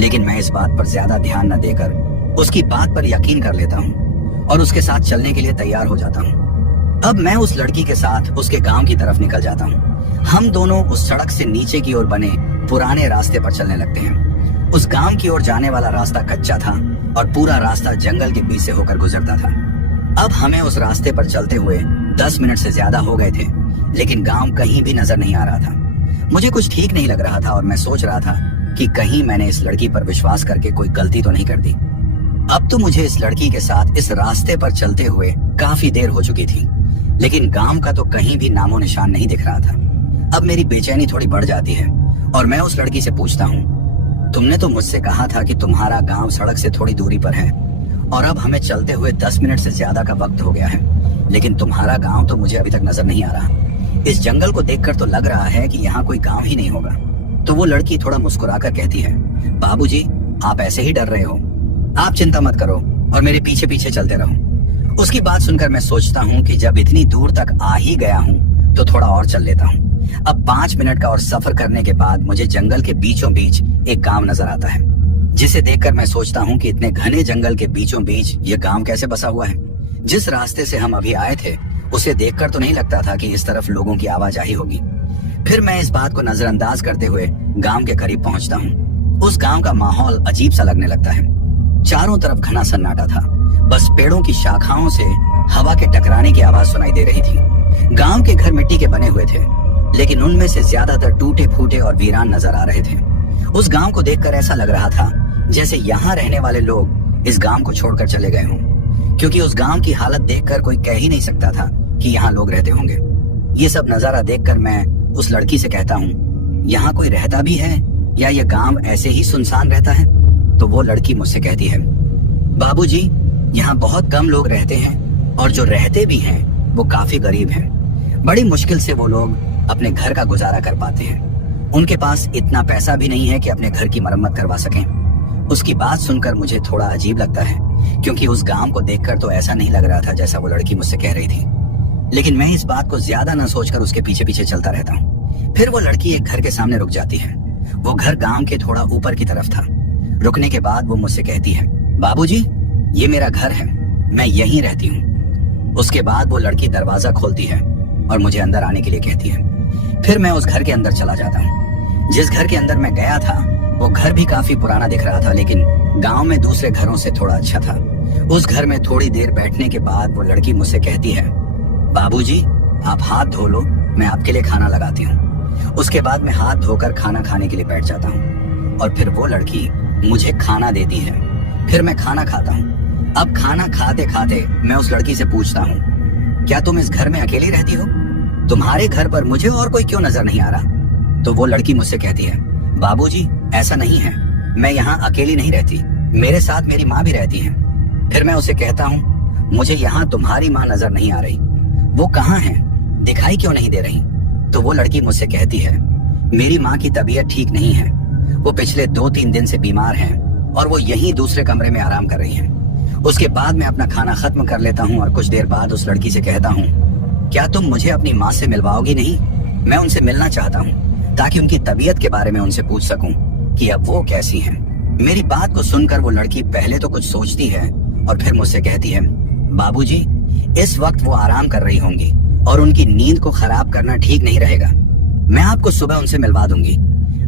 लेकिन मैं इस बात पर ज्यादा ध्यान न देकर उसकी बात पर यकीन कर लेता हूँ और उसके साथ चलने के लिए तैयार हो जाता हूँ। अब मैं उस लड़की के साथ उसके गांव की तरफ निकल जाता हूँ। हम दोनों उस सड़क से नीचे की ओर बने पुराने रास्ते पर चलने लगते हैं। उस गांव की ओर जाने वाला रास्ता कच्चा था और पूरा रास्ता जंगल के बीच से होकर गुजरता था। अब हमें उस रास्ते पर चलते हुए 10 मिनट से ज्यादा हो गए थे, लेकिन गांव कहीं भी नजर नहीं आ रहा था। मुझे कुछ ठीक नहीं लग रहा था और मैं सोच रहा था कि कहीं मैंने इस लड़की पर विश्वास करके कोई गलती तो नहीं कर दी। अब तो मुझे इस लड़की के साथ इस रास्ते पर चलते हुए काफी देर हो चुकी थी, लेकिन गांव का तो कहीं भी नामो निशान नहीं दिख रहा था। अब मेरी बेचैनी थोड़ी बढ़ जाती है और मैं उस लड़की से पूछता हूँ, तुमने तो मुझसे कहा था कि तुम्हारा गांव सड़क से थोड़ी दूरी पर है और अब हमें चलते हुए 10 मिनट से ज्यादा का वक्त हो गया है, लेकिन तुम्हारा गांव तो मुझे अभी तक नजर नहीं आ रहा। इस जंगल को देखकर तो लग रहा है कि यहाँ कोई गांव ही नहीं होगा। तो वो लड़की थोड़ा मुस्कुराकर कहती है, बाबूजी, आप ऐसे ही डर रहे हो, आप चिंता मत करो और मेरे पीछे पीछे चलते रहो। उसकी बात सुनकर मैं सोचता हूँ कि जब इतनी दूर तक आ ही गया हूँ तो थोड़ा और चल लेता हूँ। अब 5 मिनट का और सफर करने के बाद मुझे जंगल के बीचों बीच एक गांव नजर आता है, जिसे देखकर मैं सोचता हूँ कि इतने घने जंगल के बीचों बीच ये गांव कैसे बसा हुआ है। जिस रास्ते से हम अभी आए थे उसे देखकर तो नहीं लगता था कि इस तरफ लोगों की आवाजाही होगी। फिर मैं इस बात को नजरअंदाज करते हुए गांव के करीब पहुंचता हूँ। उस गांव का माहौल अजीब सा लगने लगता है। चारों तरफ घना सन्नाटा था, बस पेड़ों की शाखाओं से हवा के टकराने की आवाज सुनाई दे रही थी। गांव के घर मिट्टी के बने हुए थे, लेकिन उनमें से ज्यादातर टूटे फूटे और वीरान नजर आ रहे थे। उस गांव को देखकर ऐसा लग रहा था जैसे यहाँ रहने वाले लोग इस गांव को छोड़कर चले गए हों, क्योंकि उस गांव की हालत देखकर कोई कह ही नहीं सकता था कि यहाँ लोग रहते होंगे। ये सब नजारा देखकर मैं उस लड़की से कहता हूँ, यहाँ कोई रहता भी है या ये गांव ऐसे ही सुनसान रहता है? तो वो लड़की मुझसे कहती है, बाबूजी, यहाँ बहुत कम लोग रहते हैं और जो रहते भी हैं वो काफी गरीब हैं। बड़ी मुश्किल से वो लोग अपने घर का गुजारा कर पाते हैं। उनके पास इतना पैसा भी नहीं है कि अपने घर की मरम्मत करवा सकें। उसकी बात सुनकर मुझे थोड़ा अजीब लगता है, क्योंकि उस गांव को देखकर तो ऐसा नहीं लग रहा था जैसा वो लड़की मुझसे कह रही थी। लेकिन मैं इस बात को ज्यादा न सोचकर उसके पीछे पीछे चलता रहता हूँ। फिर वो लड़की एक घर के सामने रुक जाती है। वो घर गांव के थोड़ा ऊपर की तरफ था। रुकने के बाद वो मुझसे कहती है, बाबूजी, ये मेरा घर है, मैं यहीं रहती हूँ। उसके बाद वो लड़की दरवाजा खोलती है और मुझे अंदर आने के लिए कहती है। फिर मैं उस घर के अंदर चला जाता हूँ। जिस घर के अंदर मैं गया था वो घर भी काफी पुराना दिख रहा था, लेकिन गांव में दूसरे घरों से थोड़ा अच्छा था। उस घर में थोड़ी देर बैठने के बाद वो लड़की मुझसे कहती है, बाबूजी, आप हाथ धो लो, मैं आपके लिए खाना लगाती हूँ। उसके बाद मैं हाथ धोकर खाना खाने के लिए बैठ जाता हूँ और फिर वो लड़की मुझे खाना देती है। फिर मैं खाना खाता हूँ। अब खाना खाते खाते मैं उस लड़की से पूछता हूँ, क्या तुम इस घर में अकेली रहती हो? तुम्हारे घर पर मुझे और कोई क्यों नजर नहीं आ रहा? तो वो लड़की मुझसे कहती है, बाबूजी, ऐसा नहीं है, मैं यहाँ अकेली नहीं रहती, मेरे साथ मेरी माँ भी रहती है। फिर मैं उसे कहता हूँ, मुझे यहाँ तुम्हारी माँ नजर नहीं आ रही, वो कहाँ है, दिखाई क्यों नहीं दे रही? तो वो लड़की मुझसे कहती है, मेरी माँ की तबीयत ठीक नहीं है, वो पिछले 2-3 दिन से बीमार हैं और वो यहीं दूसरे कमरे में आराम कर रही हैं। उसके बाद मैं अपना खाना खत्म कर लेता हूँ और कुछ देर बाद उस लड़की से कहता हूँ, क्या तुम मुझे अपनी माँ से मिलवाओगी नहीं? मैं उनसे मिलना चाहता हूँ ताकि उनकी तबीयत के बारे में उनसे पूछ सकूं कि अब वो कैसी हैं। मेरी बात को सुनकर वो लड़की पहले तो कुछ सोचती है और फिर मुझसे कहती है, बाबूजी, इस वक्त वो आराम कर रही होंगी और उनकी नींद को खराब करना ठीक नहीं रहेगा। मैं आपको सुबह उनसे मिलवा दूंगी,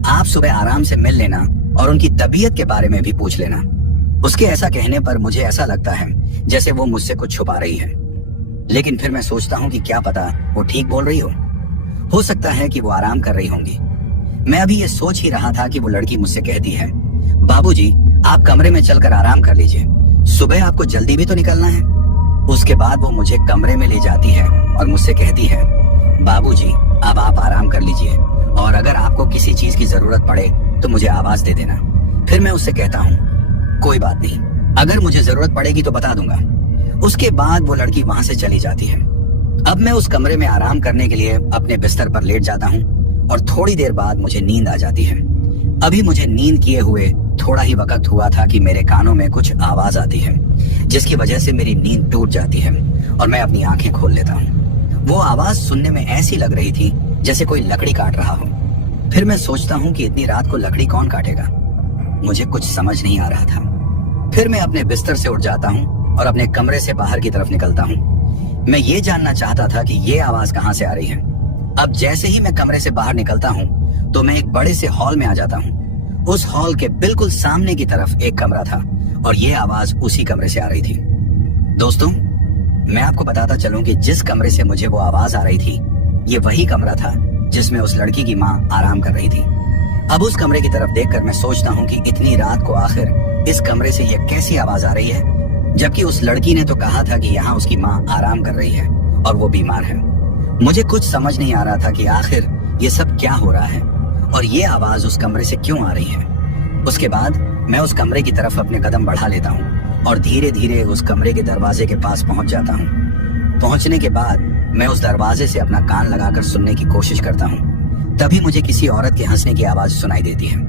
आप सुबह आराम से मिल लेना और उनकी तबीयत के बारे में भी पूछ लेना। उसके ऐसा कहने पर मुझे ऐसा लगता है जैसे वो मुझसे कुछ छुपा रही है, लेकिन फिर मैं सोचता हूँ कि क्या पता वो ठीक बोल रही हो सकता है कि वो आराम कर रही होंगी। मैं अभी ये सोच ही रहा था कि वो लड़की मुझसे कहती है, बाबूजी, आप कमरे में चलकर आराम कर लीजिए, सुबह आपको जल्दी भी तो निकलना है। उसके बाद वो मुझे कमरे में ले जाती है और मुझसे कहती है, बाबूजी, अब आप आराम कर लीजिए और अगर आपको किसी चीज की जरूरत पड़े तो मुझे आवाज दे देना। फिर मैं उससे कहता हूँ, कोई बात नहीं, अगर मुझे जरूरत पड़ेगी तो बता दूंगा। उसके बाद वो लड़की वहां से चली जाती है। अब मैं उस कमरे में आराम करने के लिए अपने बिस्तर पर लेट जाता हूँ और थोड़ी देर बाद मुझे नींद आ जाती है। अभी मुझे नींद किए हुए थोड़ा ही वक्त हुआ था कि मेरे कानों में कुछ आवाज आती है, जिसकी वजह से मेरी नींद टूट जाती है और मैं अपनी आंखें खोल लेता हूँ। वो आवाज सुनने में ऐसी लग रही थी जैसे कोई लकड़ी काट रहा हो। फिर मैं सोचता हूँ कि इतनी रात को लकड़ी कौन काटेगा। मुझे कुछ समझ नहीं आ रहा था। फिर मैं अपने बिस्तर से उठ जाता हूँ और अपने कमरे से बाहर की तरफ निकलता हूँ। मैं ये जानना चाहता था कि ये आवाज कहाँ से आ रही है। अब जैसे ही मैं कमरे से बाहर निकलता हूँ तो मैं एक बड़े से हॉल में आ जाता हूँ। उस हॉल के बिल्कुल सामने की तरफ एक कमरा था और ये आवाज उसी कमरे से आ रही थी। दोस्तों, मैं आपको बताता चलूं कि जिस कमरे से मुझे वो आवाज आ रही थी, ये वही कमरा था जिसमें उस लड़की की माँ आराम कर रही थी। अब उस कमरे की तरफ देखकर मैं सोचता हूँ कि इतनी रात को आखिर इस कमरे से ये कैसी आवाज आ रही है, जबकि उस लड़की ने तो कहा था कि यहाँ उसकी माँ आराम कर रही है और वो बीमार है। मुझे कुछ समझ नहीं आ रहा था कि आखिर ये सब क्या हो रहा है और ये आवाज उस कमरे से क्यों आ रही है। उसके बाद मैं उस कमरे की तरफ अपने कदम बढ़ा लेता हूँ और धीरे धीरे उस कमरे के दरवाजे के पास पहुंच जाता हूँ। पहुंचने के बाद मैं उस दरवाजे से अपना कान लगाकर सुनने की कोशिश करता हूँ। तभी मुझे किसी औरत के हंसने की आवाज सुनाई देती है।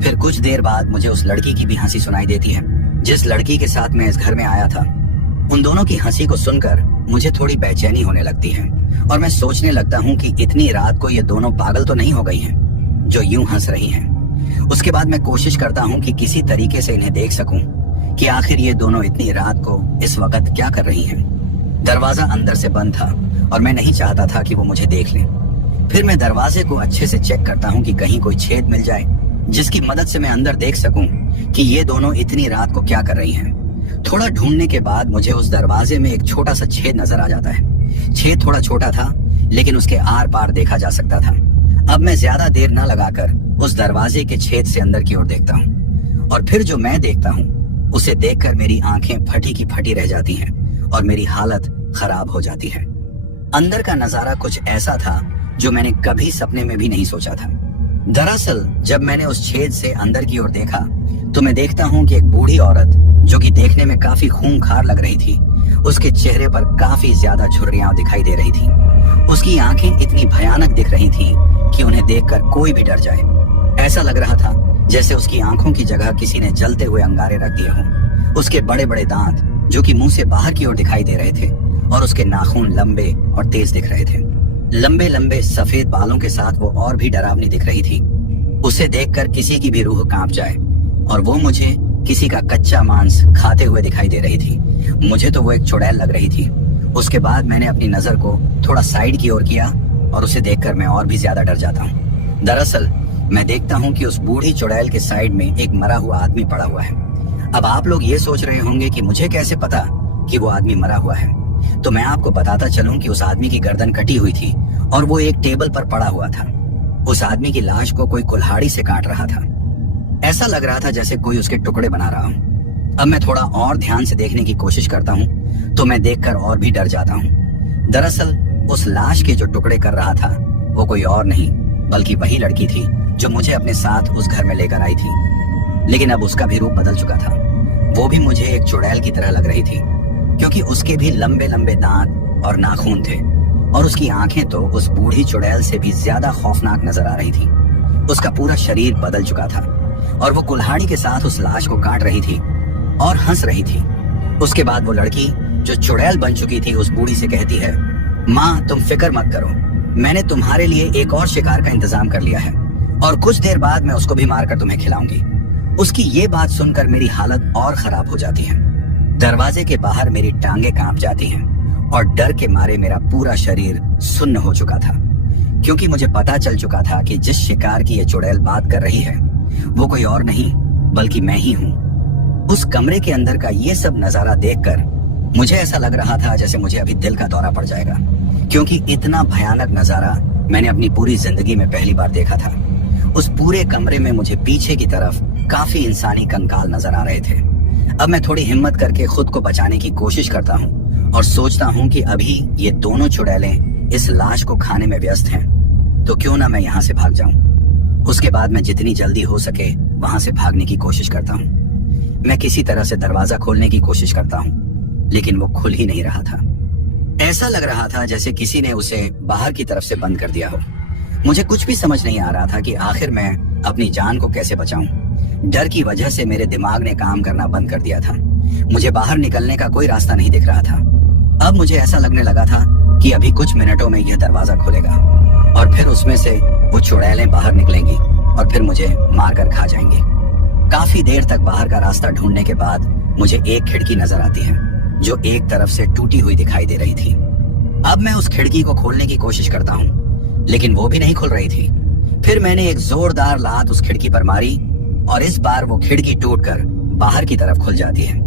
फिर कुछ देर बाद मुझे उस लड़की की भी हंसी सुनाई देती है जिस लड़की के साथ मैं इस घर में आया था। उन दोनों की हंसी को सुनकर मुझे थोड़ी बेचैनी होने लगती है और मैं सोचने लगता हूँ कि इतनी रात को ये दोनों पागल तो नहीं हो गई हैं जो यूं हंस रही हैं। उसके बाद मैं कोशिश करता हूँ कि किसी तरीके से इन्हें देख सकूं कि आखिर ये दोनों इतनी रात को इस वक्त क्या कर रही हैं। दरवाजा अंदर से बंद था और मैं नहीं चाहता था कि वो मुझे देख लें। फिर मैं दरवाजे को अच्छे से चेक करता हूँ कि कहीं कोई छेद मिल जाए जिसकी मदद से मैं अंदर देख सकूं कि ये दोनों इतनी रात को क्या कर रही हैं। थोड़ा ढूंढने के बाद मुझे उस दरवाजे में एक छोटा सा छेद नजर आ जाता है। छेद थोड़ा छोटा था लेकिन उसके आर पार देखा जा सकता था। अब मैं ज्यादा देर न लगाकर उस दरवाजे के छेद से अंदर की ओर देखता हूँ और फिर जो मैं देखता हूँ उसे देखकर मेरी आंखें फटी की फटी रह जाती हैं और मेरी हालत खराब हो जाती है। अंदर का नजारा कुछ ऐसा था जो मैंने कभी सपने में भी नहीं सोचा था। दरअसल जब मैंने उस छेद से अंदर की ओर देखा तो मैं देखता हूँ कि एक बूढ़ी औरत जो कि देखने में काफी खूंखार लग रही थी, उसके चेहरे पर काफी ज्यादा झुर्रियां दिखाई दे रही थी। उसकी आंखें इतनी भयानक दिख रही थी कि उन्हें देखकर कोई भी डर जाए। ऐसा लग रहा था जैसे उसकी आंखों की जगह किसी ने जलते हुए अंगारे रख दिए हों। उसके बड़े बड़े दांत जो कि मुंह से बाहर की ओर दिखाई दे रहे थे और उसके नाखून लंबे और तेज दिख रहे थे। लंबे लंबे सफेद बालों के साथ वो और भी डरावनी दिख रही थी। उसे देखकर किसी की भी रूह कांप जाए और वो मुझे किसी का कच्चा मांस खाते हुए दिखाई दे रही थी। मुझे तो वो एक चुड़ैल लग रही थी। उसके बाद मैंने अपनी नजर को थोड़ा साइड की ओर किया और उसे देखकर मैं और भी ज्यादा डर जाता हूँ। दरअसल मैं देखता हूँ कि उस बूढ़ी चुड़ैल के साइड में एक मरा हुआ आदमी पड़ा हुआ है। अब आप लोग ये सोच रहे होंगे कि मुझे कैसे पता कि वो आदमी मरा हुआ है, तो मैं आपको बताता चलूं कि उस आदमी की गर्दन कटी हुई थी और वो एक टेबल पर पड़ा हुआ था। उस आदमी की लाश को कोई कुल्हाड़ी से काट रहा था। ऐसा लग रहा था जैसे कोई उसके टुकड़े बना रहा हो। अब मैं थोड़ा और ध्यान से देखने की कोशिश करता हूँ तो मैं देखकर और भी डर जाता हूँ। दरअसल उस लाश के जो टुकड़े कर रहा था वो कोई और नहीं बल्कि वही लड़की थी जो मुझे अपने साथ उस घर में लेकर आई थी। लेकिन अब उसका भी रूप बदल चुका था। वो भी मुझे एक चुड़ैल की तरह लग रही थी क्योंकि उसके भी लंबे लंबे दांत और नाखून थे और उसकी आंखें तो उस बूढ़ी चुड़ैल से भी ज्यादा खौफनाक नजर आ रही थी। उसका पूरा शरीर बदल चुका था और वो कुल्हाड़ी के साथ उस लाश को काट रही थी और हंस रही थी। उसके बाद वो लड़की जो चुड़ैल बन चुकी थी उस बूढ़ी से कहती है, माँ तुम फिक्र मत करो, मैंने तुम्हारे लिए एक और शिकार का इंतजाम कर लिया है और कुछ देर बाद मैं उसको भी मारकर तुम्हें खिलाऊंगी। उसकी ये बात सुनकर मेरी हालत और खराब हो जाती है। दरवाजे के बाहर मेरी टांगे कांप जाती हैं और डर के मारे मेरा पूरा शरीर सुन्न हो चुका था क्योंकि मुझे पता चल चुका था कि जिस शिकार की ये चुड़ैल बात कर रही है वो कोई और नहीं बल्कि मैं ही हूँ। उस कमरे के अंदर का ये सब नजारा देखकर मुझे ऐसा लग रहा था जैसे मुझे अभी दिल का दौरा पड़ जाएगा क्योंकि इतना भयानक नजारा मैंने अपनी पूरी जिंदगी में पहली बार देखा था। उस पूरे कमरे में मुझे पीछे की तरफ काफी इंसानी कंकाल नजर आ रहे थे। अब मैं थोड़ी हिम्मत करके खुद को बचाने की कोशिश करता हूँ और सोचता हूँ कि अभी ये दोनों चुड़ैलें इस लाश को खाने में व्यस्त हैं, तो क्यों ना मैं यहाँ से भाग जाऊं। उसके बाद मैं जितनी जल्दी हो सके वहां से भागने की कोशिश करता हूँ। मैं किसी तरह से दरवाजा खोलने की कोशिश करता हूँ लेकिन वो खुल ही नहीं रहा था। ऐसा लग रहा था जैसे किसी ने उसे बाहर की तरफ से बंद कर दिया हो। मुझे कुछ भी समझ नहीं आ रहा था कि आखिर मैं अपनी जान को कैसे बचाऊं। डर की वजह से मेरे दिमाग ने काम करना बंद कर दिया था। मुझे बाहर निकलने का कोई रास्ता नहीं दिख रहा था। अब मुझे ऐसा लगने लगा था कि अभी कुछ मिनटों में यह दरवाजा खुलेगा और फिर उसमें से वो चुड़ैलें बाहर निकलेंगी और फिर मुझे मारकर खा जाएंगी। काफी देर तक बाहर का रास्ता ढूंढने के बाद मुझे एक खिड़की नजर आती है जो एक तरफ से टूटी हुई दिखाई दे रही थी। अब मैं उस खिड़की को खोलने की कोशिश करता हूँ, लेकिन वो भी नहीं खुल रही थी। फिर मैंने एक जोरदार लात उस खिड़की पर मारी और इस बार वो खिड़की टूटकर बाहर की तरफ खुल जाती है।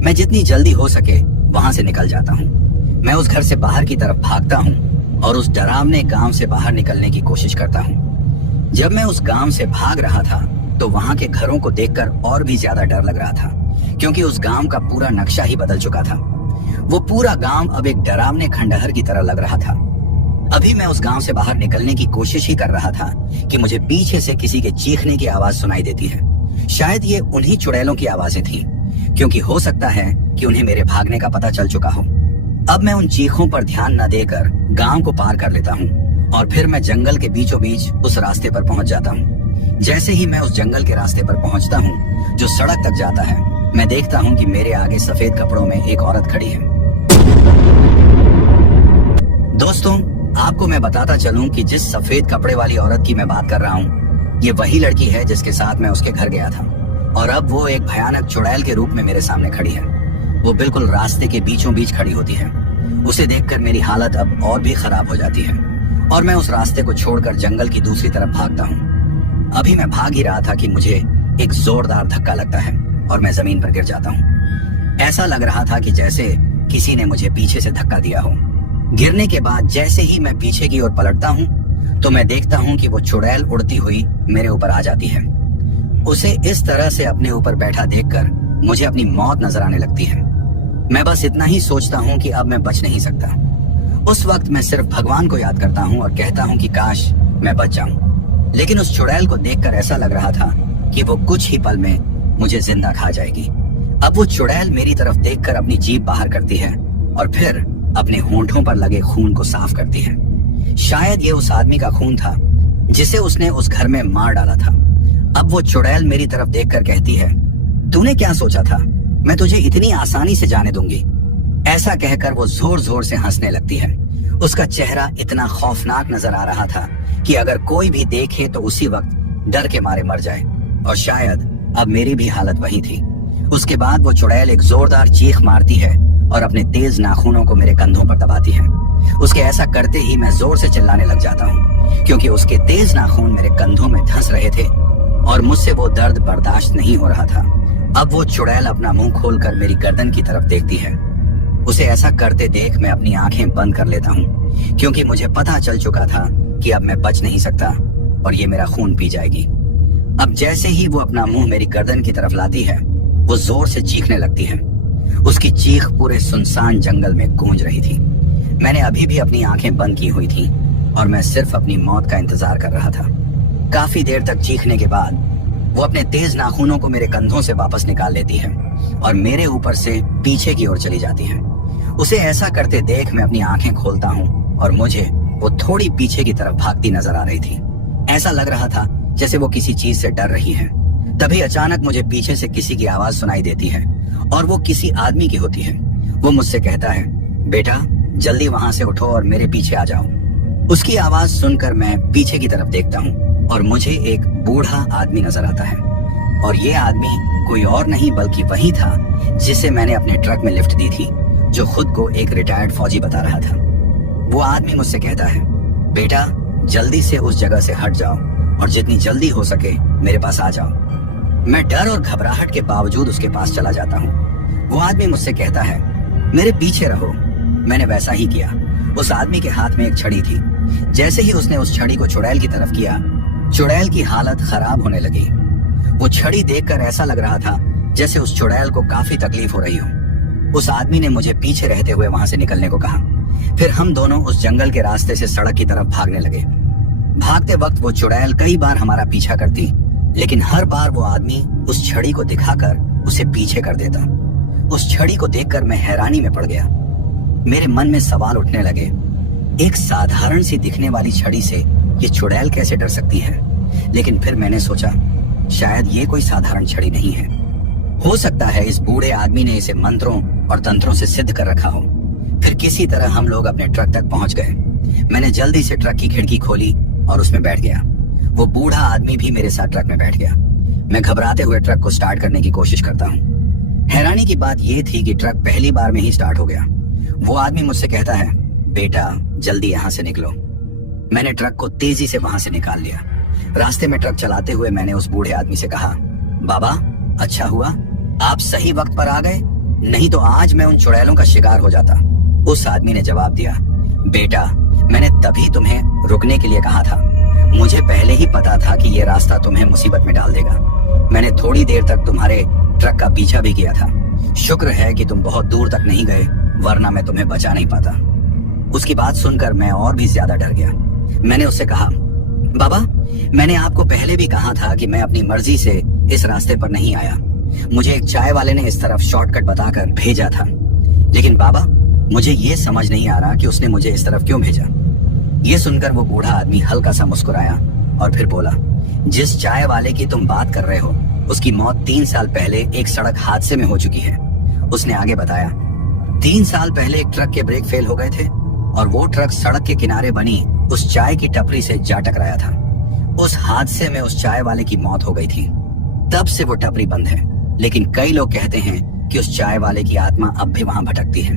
मैं जितनी जल्दी हो सके वहां से निकल जाता हूँ। मैं उस घर से बाहर की तरफ भागता हूँ और उस डरावने गांव से बाहर निकलने की कोशिश करता हूँ। जब मैं उस गांव से भाग रहा था तो वहां के घरों को देखकर और भी ज्यादा डर लग रहा था, क्योंकि उस गांव का पूरा नक्शा ही बदल चुका था। वो पूरा गांव अब एक डरावने खंडहर की तरह लग रहा था। अभी मैं उस गांव से बाहर निकलने की कोशिश ही कर रहा था कि मुझे पीछे से किसी के चीखने की आवाज सुनाई देती है। शायद ये उन्हीं चुड़ैलों की आवाजें थी, क्योंकि हो सकता है कि उन्हें मेरे भागने का पता चल चुका हो। अब मैं उन चीखों पर ध्यान न देकर गांव को पार कर लेता हूँ और फिर मैं जंगल के बीचों बीच उस रास्ते पर पहुंच जाता हूँ। जैसे ही मैं उस जंगल के रास्ते पर पहुंचता हूँ जो सड़क तक जाता है, मैं देखता हूँ कि मेरे आगे सफेद कपड़ों में एक औरत खड़ी है। दोस्तों, आपको मैं बताता चलूं कि जिस सफेद कपड़े वाली औरत की मैं बात कर रहा हूँ, ये वही लड़की है जिसके साथ मैं उसके घर गया था और अब वो एक भयानक चुड़ैल के रूप में मेरे सामने खड़ी है। वो बिल्कुल रास्ते के बीचों बीच खड़ी होती है। उसे देखकर मेरी हालत अब और भी खराब हो जाती है और मैं उस रास्ते को छोड़कर जंगल की दूसरी तरफ भागता हूँ। अभी मैं भाग ही रहा था कि मुझे एक जोरदार धक्का लगता है और मैं जमीन पर गिर जाता हूँ। ऐसा लग रहा था कि जैसे किसी ने मुझे पीछे से धक्का दिया हो। गिरने के बाद जैसे ही मैं पीछे की ओर पलटता हूँ तो मैं देखता हूँ कि वो चुड़ैल उड़ती हुई मेरे ऊपर आ जाती है। उसे इस तरह से अपने ऊपर बैठा देखकर मुझे अपनी मौत नजर आने लगती है। मैं बस इतना ही सोचता हूँ कि अब मैं बच नहीं सकता। उस वक्त मैं सिर्फ भगवान को याद करता हूँ और कहता हूँ कि काश मैं बच जाऊं। लेकिन उस चुड़ैल को देखकर ऐसा लग रहा था कि वो कुछ ही पल में मुझे जिंदा खा जाएगी। अब वो चुड़ैल मेरी तरफ देखकर अपनी जीभ बाहर करती है और फिर अपने होंठों पर लगे खून को साफ करती है। शायद ये उस आदमी का खून था जिसे उसने उस घर में मार डाला था। अब वो चुड़ैल मेरी तरफ देखकर कहती है, तूने क्या सोचा था, मैं तुझे इतनी आसानी से जाने दूंगी। ऐसा कहकर वो जोर जोर से हंसने लगती है। उसका चेहरा इतना खौफनाक नजर आ रहा था कि अगर कोई भी देखे तो उसी वक्त डर के मारे मर जाए, और शायद अब मेरी भी हालत वही थी। उसके बाद वो चुड़ैल एक जोरदार चीख मारती है और अपने तेज नाखूनों को मेरे कंधों पर दबाती है। उसके ऐसा करते ही मैं जोर से चिल्लाने लग जाता हूँ, क्योंकि उसके तेज नाखून मेरे कंधों में धंस रहे थे और मुझसे वो दर्द बर्दाश्त नहीं हो रहा था। अब वो चुड़ैल अपना मुंह खोलकर मेरी गर्दन की तरफ देखती है। उसे ऐसा करते देख मैं अपनी आंखें बंद कर लेता हूँ, क्योंकि मुझे पता चल चुका था कि अब मैं बच नहीं सकता और ये मेरा खून पी जाएगी। अब जैसे ही वो अपना मुंह मेरी गर्दन की तरफ लाती है, वो जोर से चीखने लगती है। उसकी चीख पूरे सुनसान जंगल में गूंज रही थी। मैंने अभी भी अपनी आंखें बंद की हुई थी और मैं सिर्फ अपनी मौत का इंतजार कर रहा था। काफी देर तक चीखने के बाद वो अपने तेज नाखूनों को मेरे कंधों से वापस निकाल लेती है और मेरे ऊपर से पीछे की ओर चली जाती है। उसे ऐसा करते देख मैं अपनी आंखें खोलता हूँ और मुझे वो थोड़ी पीछे की तरफ भागती नजर आ रही थी। ऐसा लग रहा था जैसे वो किसी चीज से डर रही है। तभी अचानक मुझे पीछे से किसी की आवाज सुनाई देती है और वो किसी आदमी की होती है। वो मुझसे कहता है, बेटा जल्दी वहां से उठो और मेरे पीछे आ जाओ। उसकी आवाज सुनकर मैं पीछे की तरफ देखता हूँ और मुझे एक बूढ़ा आदमी नजर आता है, और ये आदमी कोई और नहीं बल्कि वही था जिसे मैंने अपने ट्रक में लिफ्ट दी थी, जो खुद को एक रिटायर्ड फौजी बता रहा था। वो आदमी मुझसे कहता है, बेटा जल्दी से उस जगह से हट जाओ और जितनी जल्दी हो सके मेरे पास आ जाओ। मैं डर और घबराहट के बावजूद उसके पास चला जाता हूँ। वो आदमी मुझसे कहता है, मेरे पीछे रहो। मैंने वैसा ही किया। उस आदमी के हाथ में एक छड़ी थी। जैसे ही उसने उस छड़ी को चुड़ैल की तरफ किया, चुड़ैल की हालत खराब होने लगी। वो छड़ी देखकर ऐसा लग रहा था जैसे उस चुड़ैल को काफी तकलीफ हो रही हो। उस आदमी ने मुझे पीछे रहते हुए वहां से निकलने को कहा। फिर हम दोनों उस जंगल के रास्ते से सड़क की तरफ भागने लगे। भागते वक्त वो चुड़ैल कई बार हमारा पीछा करती, लेकिन हर बार वो आदमी उस छड़ी को दिखाकर उसे पीछे कर देता। उस छड़ी को देखकर मैं हैरानी में पड़ गया। मेरे मन में सवाल उठने लगे, एक साधारण सी दिखने वाली छड़ी से ये चुड़ैल कैसे डर सकती है? लेकिन फिर मैंने सोचा, शायद ये कोई साधारण छड़ी नहीं है। हो सकता है इस बूढ़े आदमी ने इसे मंत्रों और तंत्रों से सिद्ध कर रखा हो। फिर किसी तरह हम लोग अपने ट्रक तक पहुंच गए। मैंने जल्दी से ट्रक की खिड़की खोली और उसमें बैठ गया। वो बूढ़ा आदमी भी मेरे साथ ट्रक में बैठ गया। मैं घबराते हुए ट्रक को स्टार्ट करने की कोशिश करता हूँ। हैरानी की बात यह थी कि ट्रक पहली बार में ही स्टार्ट हो गया। वो आदमी मुझसे कहता है, बेटा जल्दी यहाँ से निकलो। मैंने ट्रक को तेजी से वहां से निकाल लिया। रास्ते में ट्रक चलाते हुए मैंने उस बूढ़े आदमी से कहा, बाबा अच्छा हुआ आप सही वक्त पर आ गए, नहीं तो आज मैं उन चुड़ैलों का शिकार हो जाता। उस आदमी ने जवाब दिया, बेटा मैंने तभी तुम्हें रुकने के लिए कहा था। मुझे पहले ही पता था कि ये रास्ता तुम्हें मुसीबत में डाल देगा। मैंने थोड़ी देर तक तुम्हारे ट्रक का पीछा भी किया था। शुक्र है कि तुम बहुत दूर तक नहीं गए, वरना मैं तुम्हें बचा नहीं पाता। उसकी बात सुनकर मैं और भी ज्यादा डर गया। मैंने उससे कहा, बाबा मैंने आपको पहले भी कहा था कि मैं अपनी मर्जी से इस रास्ते पर नहीं आया। मुझे एक चाय वाले ने इस तरफ शॉर्टकट बताकर भेजा था। लेकिन बाबा मुझे ये समझ नहीं आ रहा कि उसने मुझे इस तरफ क्यों भेजा। ये सुनकर वो बूढ़ा आदमी हल्का सा मुस्कुराया और फिर बोला, जिस चाय वाले की तुम बात कर रहे हो उसकी मौत 3 साल पहले एक सड़क हादसे में हो चुकी है। उसने आगे बताया, 3 साल पहले एक ट्रक के ब्रेक फेल हो गए थे और वो ट्रक सड़क के किनारे बनी उस चाय की टपरी से जा टकराया था। उस हादसे में उस चाय वाले की मौत हो गई थी। तब से वो टपरी बंद है। लेकिन कई लोग कहते हैं कि उस चाय वाले की आत्मा अब भी वहां भटकती है।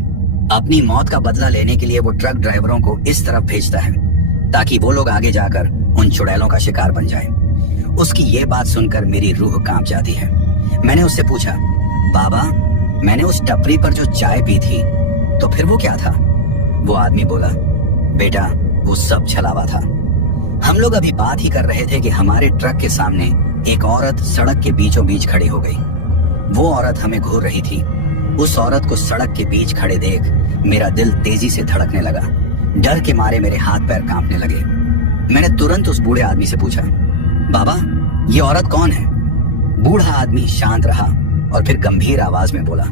अपनी मौत का बदला लेने के लिए वो ट्रक ड्राइवरों को इस तरफ भेजता है ताकि वो लोग आगे जाकर उन चुड़ैलों का शिकार बन जाएं। उसकी ये बात सुनकर मेरी रूह कांप जाती है। मैंने उससे पूछा, बाबा मैंने उस टपरी पर जो चाय पी थी तो फिर वो क्या था? वो आदमी बोला, बेटा वो सब छलावा था। हम लोग अभी बात ही कर रहे थे कि हमारे ट्रक के सामने एक औरत सड़क के बीचों बीच खड़ी हो गई। वो औरत हमें घूर रही थी। उस औरत को सड़क के बीच खड़े देख मेरा दिल तेजी से धड़कने लगा। डर के मारे मेरे हाथ पैर कांपने लगे। मैंने तुरंत उस बूढ़े आदमी से पूछा, बाबा ये औरत कौन है? बूढ़ा आदमी शांत रहा और फिर गंभीर आवाज में बोला,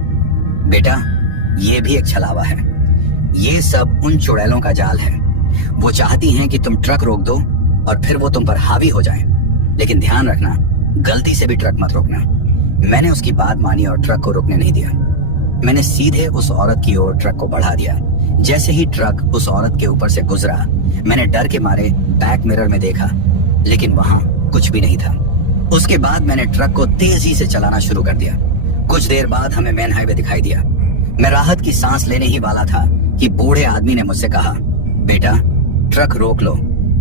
बेटा ये भी एक छलावा है। ये सब उन चुड़ैलों का जाल है। वो चाहती हैं कि तुम ट्रक रोक दो और फिर वो तुम पर हावी हो जाएं। लेकिन ध्यान रखना, गलती से भी ट्रक मत रोकना। मैंने उसकी बात मानी और ट्रक को रुकने नहीं दिया। मैंने सीधे उस औरत की ओर ट्रक को बढ़ा दिया। जैसे ही ट्रक उस औरत के ऊपर से गुजरा, मैंने डर के मारे बैक मिरर में देखा, लेकिन वहां कुछ भी नहीं था। उसके बाद मैंने ट्रक को तेजी से चलाना शुरू कर दिया। कुछ देर बाद हमें मेन हाईवे दिखाई दिया। मैं राहत की सांस लेने ही वाला था कि बूढ़े आदमी ने मुझसे कहा, बेटा ट्रक रोक लो,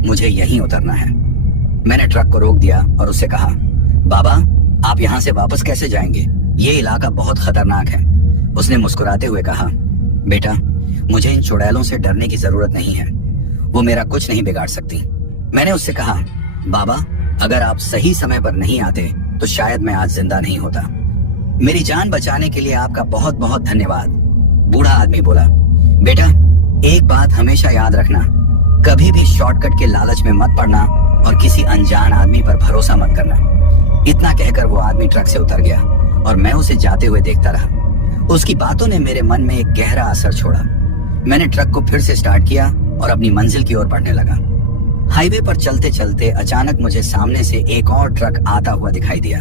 मुझे यहीं उतरना है। मैंने ट्रक को रोक दिया और उससे कहा, बाबा आप यहाँ से वापस कैसे जाएंगे? ये इलाका बहुत खतरनाक है। उसने मुस्कुराते हुए कहा, बेटा मुझे इन चुड़ैलों से डरने की जरूरत नहीं है, वो मेरा कुछ नहीं बिगाड़ सकती। मैंने उससे कहा, बाबा अगर आप सही समय पर नहीं आते तो शायद मैं आज जिंदा नहीं होता। मेरी जान बचाने के लिए आपका बहुत बहुत धन्यवाद। बूढ़ा आदमी बोला, बेटा एक बात हमेशा याद रखना, कभी भी शॉर्टकट के लालच में मत पड़ना और किसी अनजान आदमी पर भरोसा मत करना। इतना कहकर वो आदमी ट्रक से उतर गया और मैं उसे जाते हुए देखता रहा। उसकी बातों ने मेरे मन में एक गहरा असर छोड़ा। मैंने ट्रक को फिर से स्टार्ट किया और अपनी मंजिल की ओर बढ़ने लगा। हाईवे पर चलते चलते अचानक मुझे सामने से एक और ट्रक आता हुआ दिखाई दिया।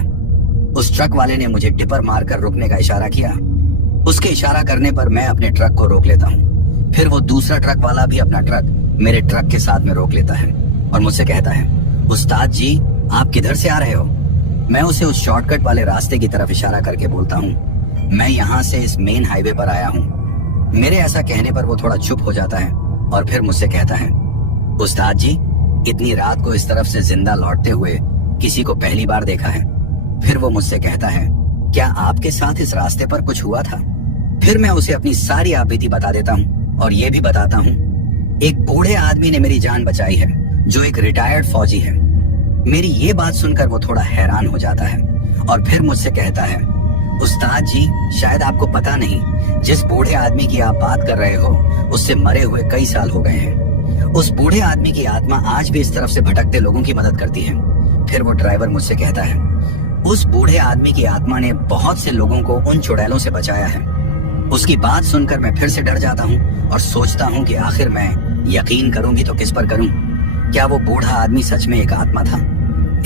उस ट्रक वाले ने मुझे टिपर मारकर रुकने का इशारा किया। उसके इशारा करने पर मैं अपने ट्रक को रोक लेता हूँ। फिर वो दूसरा ट्रक वाला भी अपना ट्रक मेरे ट्रक के साथ में रोक लेता है और मुझसे कहता है, उस्ताद जी आप किधर से आ रहे हो? मैं उसे उस शॉर्टकट वाले रास्ते की तरफ इशारा करके बोलता हूँ, मैं यहाँ से इस मेन हाईवे पर आया हूँ। मेरे ऐसा कहने पर वो थोड़ा चुप हो जाता है और फिर मुझसे कहता है, उस्ताद जी इतनी रात को इस तरफ से जिंदा लौटते हुए किसी को पहली बार देखा है। फिर वो मुझसे कहता है, क्या आपके साथ इस रास्ते पर कुछ हुआ था? फिर मैं उसे अपनी सारी आपबीती बता देता हूँ और ये भी बताता हूँ, एक बूढ़े आदमी ने मेरी जान बचाई है जो एक रिटायर्ड फौजी है। मेरी ये बात सुनकर वो थोड़ा हैरान हो जाता है और फिर मुझसे कहता है, उस्ताद जी शायद आपको पता नहीं, जिस बूढ़े आदमी की आप बात कर रहे हो उससे मरे हुए कई साल हो गए हैं। उस बूढ़े आदमी की आत्मा आज भी इस तरफ से भटकते लोगों की मदद करती है। फिर वो ड्राइवर मुझसे कहता है, उस बूढ़े आदमी की आत्मा ने बहुत से लोगों को उन चुड़ैलों से बचाया है। उसकी बात सुनकर मैं फिर से डर जाता हूँ और सोचता हूँ कि आखिर मैं यकीन करूंगी तो किस पर करूं? क्या वो बूढ़ा आदमी सच में एक आत्मा था?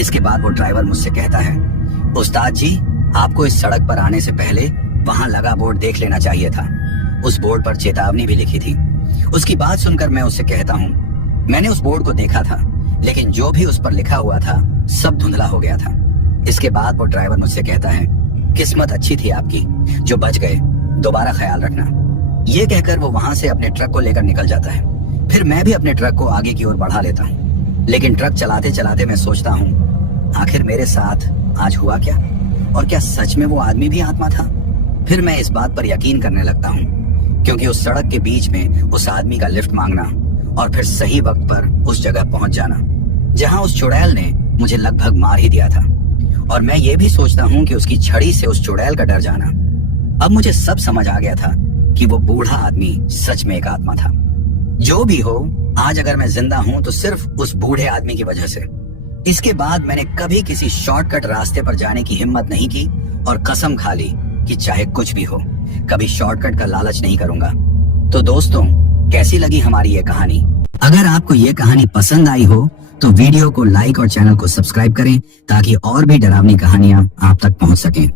इसके बाद वो ड्राइवर मुझसे कहता है, उस्ताद जी, आपको इस सड़क पर आने से पहले वहां लगा बोर्ड देख लेना चाहिए था। उस बोर्ड पर चेतावनी भी लिखी थी। उसकी बात सुनकर मैं उससे कहता हूँ, मैंने उस बोर्ड को देखा था, लेकिन जो भी उस पर लिखा हुआ था सब धुंधला हो गया था। इसके बाद वो ड्राइवर मुझसे कहता है, किस्मत अच्छी थी आपकी जो बच गए, दोबारा ख्याल रखना। ये कहकर वो वहां से अपने ट्रक को लेकर निकल जाता है। फिर मैं भी अपने ट्रक को आगे की ओर बढ़ा लेता हूँ, लेकिन ट्रक चलाते चलाते मैं सोचता हूँ, आखिर मेरे साथ आज हुआ क्या? और क्या सच में वो आदमी भी आत्मा था? फिर मैं इस बात पर यकीन करने लगता हूँ, क्योंकि उस सड़क के बीच में उस आदमी का लिफ्ट मांगना और फिर सही वक्त पर उस जगह पहुंच जाना जहां उस चुड़ैल ने मुझे लगभग मार ही दिया था। और मैं ये भी सोचता हूँ कि उसकी छड़ी से उस चुड़ैल का डर जाना। अब मुझे सब समझ आ गया था कि वो बूढ़ा आदमी सच में एक आत्मा था। जो भी हो, आज अगर मैं जिंदा हूं तो सिर्फ उस बूढ़े आदमी की वजह से। इसके बाद मैंने कभी किसी शॉर्टकट रास्ते पर जाने की हिम्मत नहीं की और कसम खा ली कि चाहे कुछ भी हो, कभी शॉर्टकट का लालच नहीं करूंगा। तो दोस्तों, कैसी लगी हमारी ये कहानी? अगर आपको ये कहानी पसंद आई हो तो वीडियो को लाइक और चैनल को सब्सक्राइब करें ताकि और भी डरावनी कहानियां आप तक पहुंच सकें।